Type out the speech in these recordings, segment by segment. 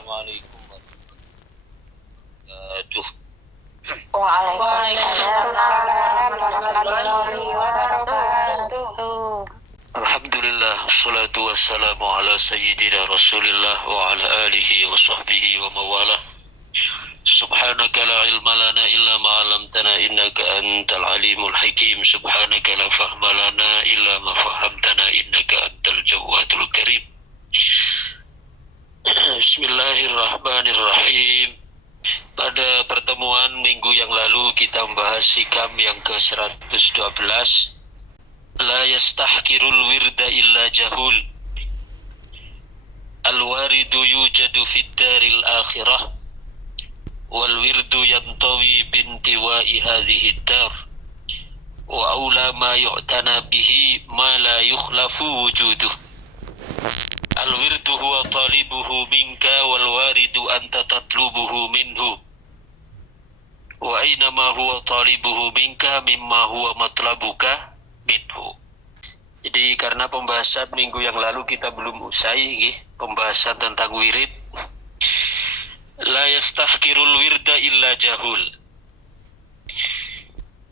Assalamualaikum warahmatullahi Waalaikumsalam warahmatullahi wabarakatuh. Alhamdulillah, wassalatu wassalamu ala sayyidina Rasulillah wa ala alihi wa sahbihi wa mawalah. Subhanaka la ilma lana illa ma 'allamtana innaka antal alimul hakim. Subhanaka la fahma lana illa ma fahamtana innaka antal jawadul karim. Bismillahirrahmanirrahim. Pada pertemuan minggu yang lalu kita membahas sikam yang ke-112. La yastahkirul wirda illa jahul. Al-waridu yujadu fid daril akhirah. Wal wirdu yantawi bintiwa'i hadhihi dar. Wa awla ma yu'tana bihi ma la yukhlafu wujuduh. Al-wirdu huwa talibuhu minka wal waridu anta tatlubuhu minhu. Wa aynama huwa talibuhu minka mimma huwa matlabuka minhu. Jadi karena pembahasan minggu yang lalu kita belum usai pembahasan tentang wirid. La yastahkirul wirda illa jahul.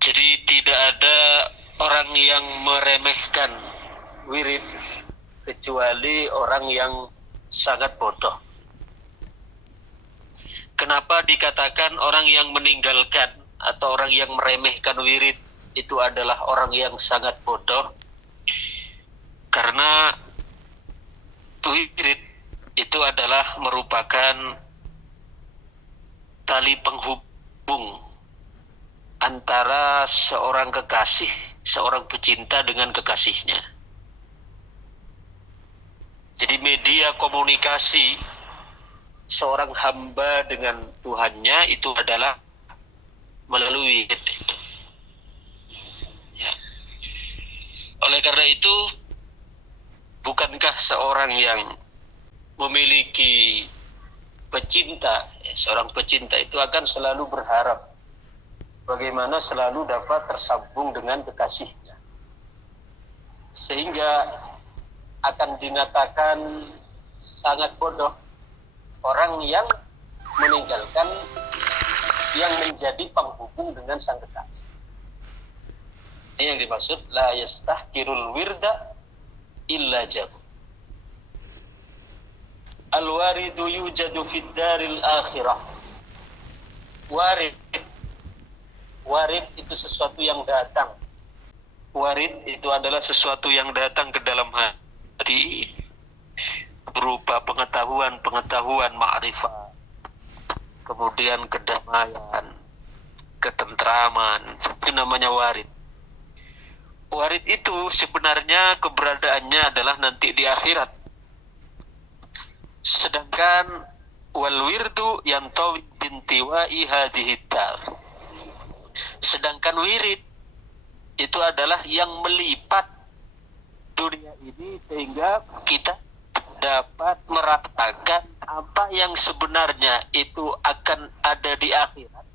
Jadi tidak ada orang yang meremehkan wirid kecuali orang yang sangat bodoh. Kenapa dikatakan orang yang meninggalkan atau orang yang meremehkan wirid itu adalah orang yang sangat bodoh? Karena wirid itu adalah merupakan tali penghubung antara seorang kekasih, seorang pecinta dengan kekasihnya. Jadi media komunikasi seorang hamba dengan Tuhannya itu adalah melalui wirid. Ya. Oleh karena itu, bukankah seorang yang memiliki pecinta, seorang pecinta itu akan selalu berharap bagaimana selalu dapat tersambung dengan kekasihnya, sehingga akan dikatakan sangat bodoh orang yang meninggalkan yang menjadi penghubung dengan sang kekasih. Ini yang dimaksud la yastahkirul wirda illa jahul. Al-waridu yujadu fid daril akhirah. Warid itu sesuatu yang datang. Warid itu adalah sesuatu yang datang ke dalam hati berupa pengetahuan, ma'rifat, kemudian kedamaian, ketentraman. Itu namanya warid. Warid itu sebenarnya keberadaannya adalah nanti di akhirat. Sedangkan wal wirdu yantawi bintiwa'i hadhihi dar. Sedangkan wirid itu adalah yang melipat dunia ini sehingga kita dapat merasakan apa yang sebenarnya itu akan ada di akhirat.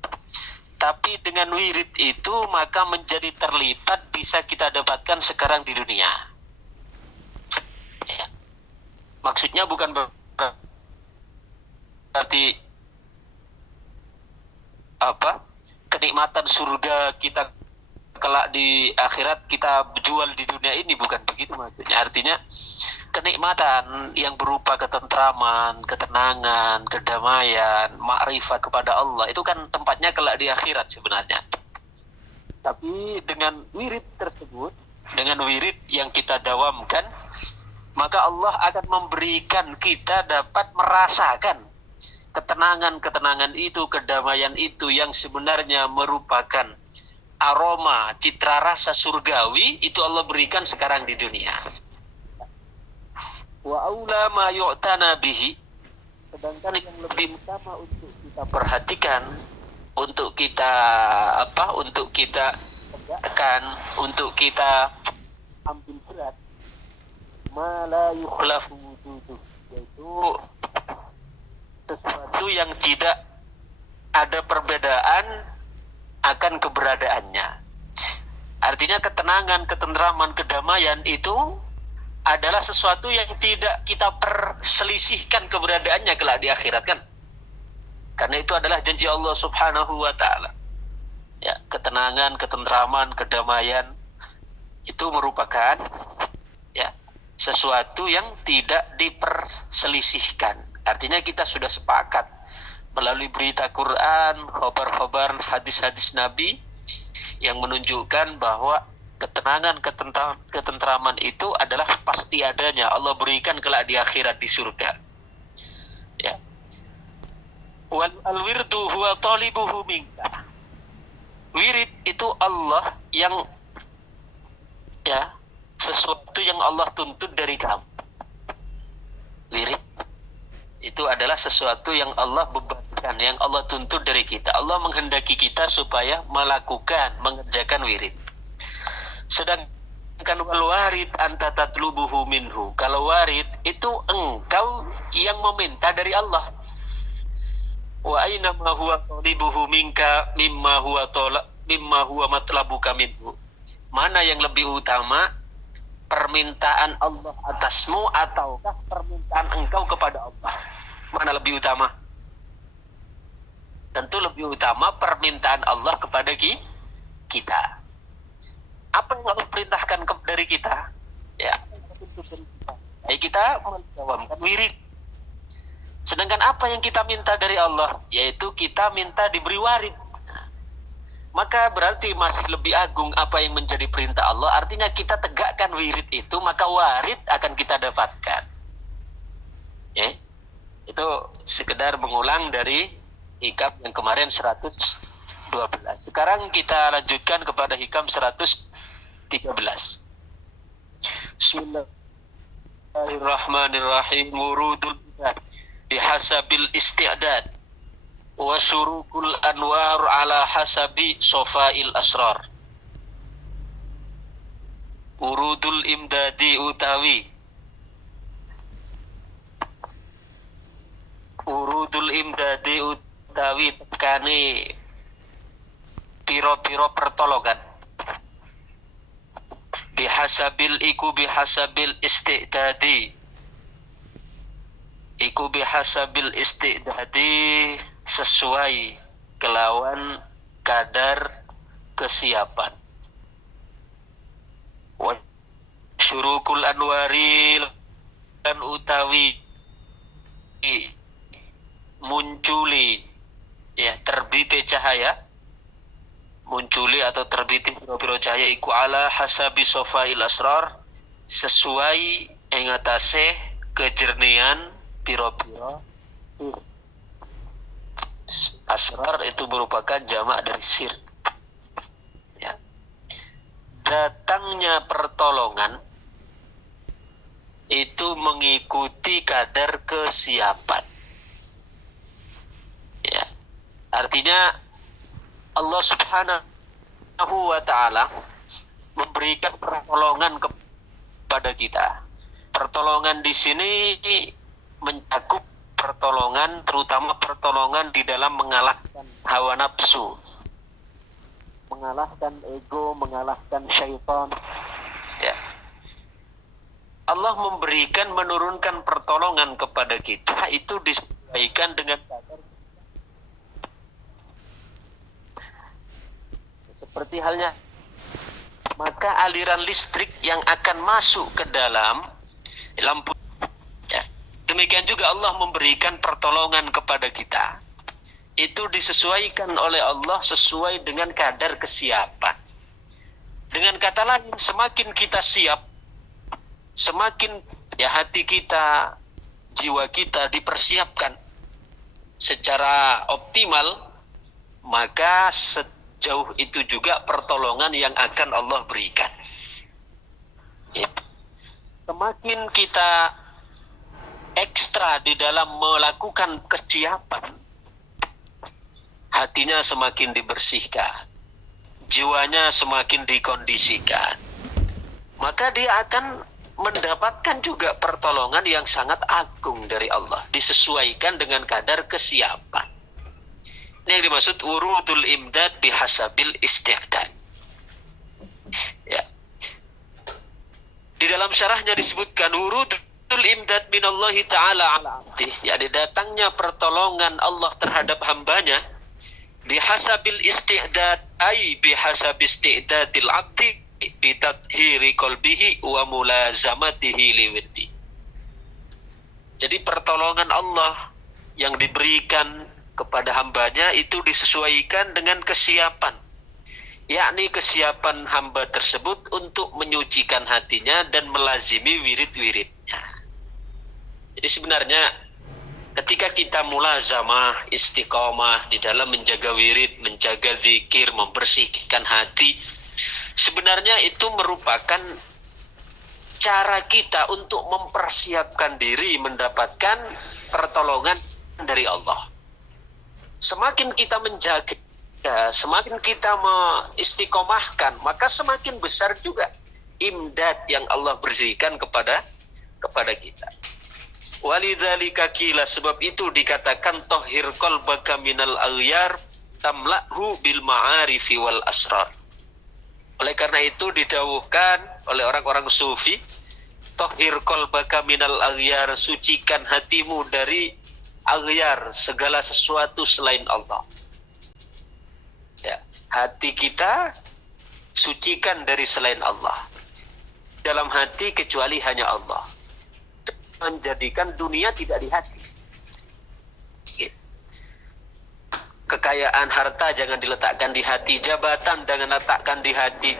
Tapi dengan wirid itu maka menjadi terlipat bisa kita dapatkan sekarang di dunia. Ya. Maksudnya bukan berarti kenikmatan surga kita kelak di akhirat kita jual di dunia ini, bukan begitu maksudnya. Artinya kenikmatan yang berupa ketentraman, ketenangan, kedamaian, makrifat kepada Allah itu kan tempatnya kelak di akhirat sebenarnya. Tapi dengan wirid tersebut, dengan wirid yang kita dawamkan, maka Allah akan memberikan kita dapat merasakan ketenangan itu, kedamaian itu yang sebenarnya merupakan aroma, citra rasa surgawi, itu Allah berikan sekarang di dunia. Wa aula ma yu'tana bihi. Sedangkan yang lebih utama untuk kita perhatikan, untuk kita tegakkan, untuk kita ambil berat, ma la yukhlafu wujuduh, yaitu sesuatu yang tidak ada perbedaan akan keberadaannya. Artinya ketenangan, ketentraman, kedamaian itu adalah sesuatu yang tidak kita perselisihkan keberadaannya kelak di akhirat kan. Karena itu adalah janji Allah Subhanahu wa taala. Ya, ketenangan, ketentraman, kedamaian itu merupakan ya sesuatu yang tidak diperselisihkan. Artinya kita sudah sepakat melalui berita Quran, khabar-khabar, hadis-hadis Nabi yang menunjukkan bahwa ketenangan, ketentraman itu adalah pasti adanya. Allah berikan kelak di akhirat di surga. Ya. Wal wirdu huwa talibuhu minka. Wirid itu Allah yang ya sesuatu yang Allah tuntut dari kamu. Wirid itu adalah sesuatu yang Allah bebankan, yang Allah tuntut dari kita. Allah menghendaki kita supaya melakukan, mengerjakan wirid. Sedangkan wal warid anta tatlubuhu minhu. Kalau warid itu engkau yang meminta dari Allah. Wa aina ma huwa talibuhu minka mimma huwa matlabuka minhu. Mana yang lebih utama, permintaan Allah atasmu ataukah permintaan engkau kepada Allah? Mana lebih utama? Tentu lebih utama permintaan Allah kepada kita. Apa yang Allah perintahkan dari kita? Ya, kita menjawabkan wirid. Sedangkan apa yang kita minta dari Allah, yaitu kita minta diberi warid. Maka berarti masih lebih agung apa yang menjadi perintah Allah. Artinya kita tegakkan wirid itu, maka warid akan kita dapatkan. Ya, itu sekedar mengulang dari hikam yang kemarin 112. Sekarang kita lanjutkan kepada hikam 113. Bismillahirrahmanirrahim. Wurudul ibad bihasabil isti'dad wa syurukul anwar ala hasabi sofail asrar. Urudul imdadi utawi tekani piro-piro pertolongan bihasabil istidadi sesuai kelawan kadar kesiapan. Wa syurukul anwari dan utawi munculi ya terbite cahaya, munculi atau terbite piro-piro cahaya iku ala hasabi sofail asrar, sesuai ing atase kejernihan piro-piro asrar. Itu merupakan jamak dari sir. Ya. Datangnya pertolongan itu mengikuti kadar kesiapan. Ya. Artinya Allah Subhanahu wa taala memberikan pertolongan kepada kita. Pertolongan di sini mencakup pertolongan, terutama pertolongan di dalam mengalahkan hawa nafsu, mengalahkan ego, mengalahkan syaitan. Ya. Allah menurunkan pertolongan kepada kita itu disesuaikan dengan kadar. Seperti halnya maka aliran listrik yang akan masuk ke dalam lampu. Demikian juga Allah memberikan pertolongan kepada kita. Itu disesuaikan oleh Allah sesuai dengan kadar kesiapan. Dengan kata lain, semakin kita siap, semakin ya hati kita, jiwa kita dipersiapkan secara optimal, maka sejauh itu juga pertolongan yang akan Allah berikan. Semakin kita ekstra di dalam melakukan kesiapan, hatinya semakin dibersihkan, jiwanya semakin dikondisikan, maka dia akan mendapatkan juga pertolongan yang sangat agung dari Allah, disesuaikan dengan kadar kesiapan. Ini yang dimaksud urudul imdad bihasabil isti'dad. Ya. Di dalam dalam syarahnya disebutkan wurudul imdad minallahi ta'ala ala abdih, yakni datangnya pertolongan Allah terhadap hambanya bihasabil isti'dad ay bihasabi isti'dadil abdi bitathiri qalbihi wa mulazamatihi liwirdi. Jadi pertolongan Allah yang diberikan kepada hambanya itu disesuaikan dengan kesiapan, yakni kesiapan hamba tersebut untuk menyucikan hatinya dan melazimi wirid-wiridnya. Jadi sebenarnya ketika kita mulazamah, istiqomah di dalam menjaga wirid, menjaga zikir, membersihkan hati, sebenarnya itu merupakan cara kita untuk mempersiapkan diri mendapatkan pertolongan dari Allah. Semakin kita menjaga, semakin kita mengistiqomahkan, maka semakin besar juga imdad yang Allah berikan kepada kita. Walidzalika qila, sebab itu dikatakan tahhir qalbaka minal aghyar tamla'hu bil ma'arifi wal asrar. Oleh karena itu didawuhkan oleh orang-orang sufi, tahhir qalbaka minal aghyar, sucikan hatimu dari aghyar, segala sesuatu selain Allah. Ya, hati kita sucikan dari selain Allah. Dalam hati kecuali hanya Allah. Menjadikan dunia tidak di hati. Kekayaan harta jangan diletakkan di hati, jabatan jangan letakkan di hati,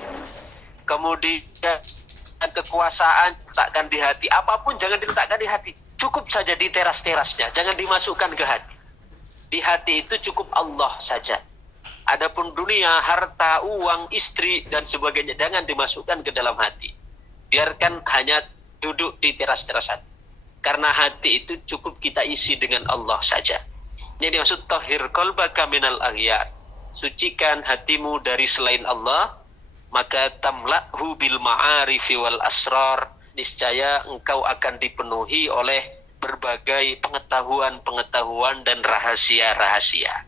kemudian kekuasaan letakkan di hati, apapun jangan diletakkan di hati, cukup saja di teras-terasnya, jangan dimasukkan ke hati. Di hati itu cukup Allah saja. Adapun dunia, harta, uang, istri dan sebagainya jangan dimasukkan ke dalam hati. Biarkan hanya duduk di teras-teras hati. Karena hati itu cukup kita isi dengan Allah saja. Ini dimaksud tahhir qalbaka minal aghyar. Sucikan hatimu dari selain Allah, maka tamla'hu bil ma'arifi wal asrar. Niscaya engkau akan dipenuhi oleh berbagai pengetahuan-pengetahuan dan rahasia-rahasia.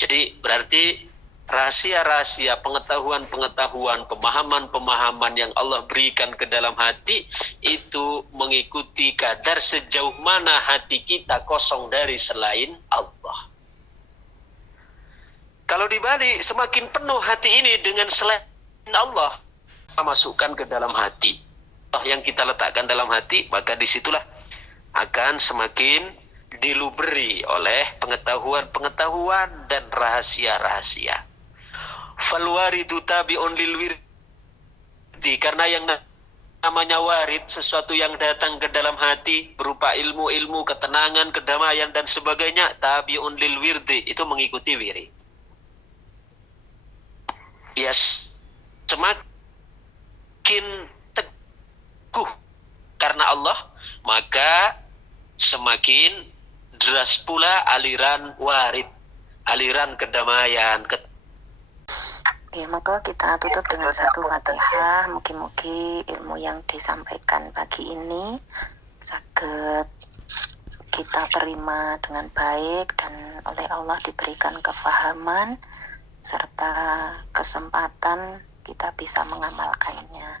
Jadi berarti rahasia-rahasia, pengetahuan-pengetahuan, pemahaman-pemahaman yang Allah berikan ke dalam hati itu mengikuti kadar sejauh mana hati kita kosong dari selain Allah. Kalau dibalik, semakin penuh hati ini dengan selain Allah, kita masukkan ke dalam hati. Yang kita letakkan dalam hati, maka disitulah akan semakin diluberi oleh pengetahuan-pengetahuan dan rahasia-rahasia. Falwaridu tabi'un lil wirdi, karena yang namanya warid, sesuatu yang datang ke dalam hati berupa ilmu-ilmu, ketenangan, kedamaian dan sebagainya, tabi'un lil wirdi, itu mengikuti wirid. Yes, semakin teguh karena Allah, maka semakin deras pula aliran warid, aliran kedamaian. Ya, maka kita tutup dengan satu Fatihah. Mugi-mugi ilmu yang disampaikan pagi ini saged kita terima dengan baik dan oleh Allah diberikan kefahaman serta kesempatan kita bisa mengamalkannya.